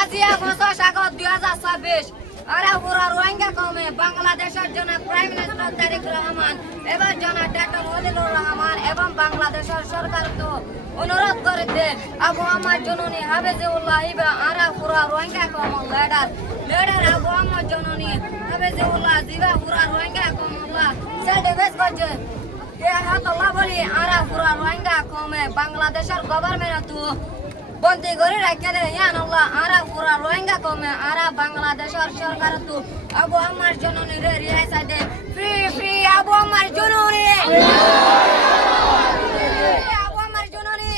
আজিয়া 5 August 2026 আরে পুরা রোহিঙ্গা কমে বাংলাদেশের জন্য প্রাইম মিনিস্টার তারেক রহমান এবং জনাব ডক্টর মনিরুর রহমান এবং বাংলাদেশের সরকার তো অনুরোধ করেছে আবু আমার জননী হাফেজুল্লাহ ইবা আরা পুরা রোহিঙ্গা কম লিডার আবু আমার জননী হাফেজুল্লাহ জিবা পুরা রোহিঙ্গা কমলা সেটা বেশ করছে আল্লাহ বলি আরা পুরা রোহিঙ্গা কমে বাংলাদেশের গভর্নমেন্ট তো বন্দি করে রাখে দে ইয়ান আল্লাহ আরা পুরা রোহিঙ্গা কমে আরা বাংলাদেশের সরকার তো আবু আমার জননী রে রিয়াইসা দে ফ্রি ফ্রি আবু আমার জননী আবু আমার জননী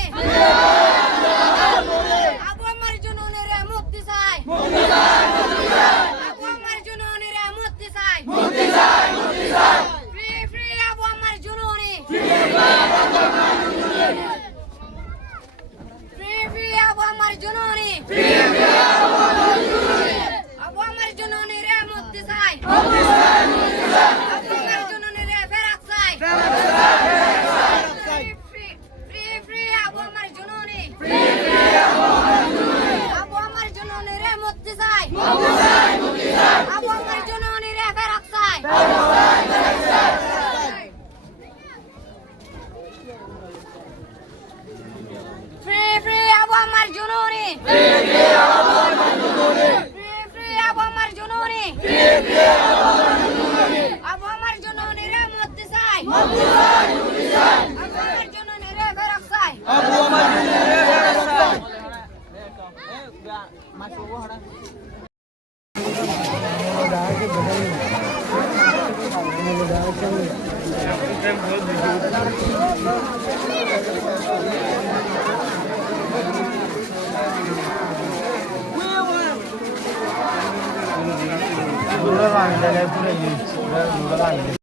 আবু আমার জননী রে মুক্তি চাই আবু আমার জননী রে মুক্তি চাই ফ্রি ফ্রি আবু আমার জননী আবু আমার জননী আবু আমার জননী রে মুক্তি চাই আবু আমার জননী রে ফেরাক চাই ফ্রি ফ্রি আবু আমার জননী আবু আমার জননী রে মুক্তি চাই আবু আমার জননী রে ফেরাক চাই ফ্রি ফ্রি আবু আমার জননী ফ্রি আবু আমার জননী আবু আমার জননী রে মুক্তি চাই আবু আমার জননী রে ফেরাক চাই Dura lang, dala pura yun.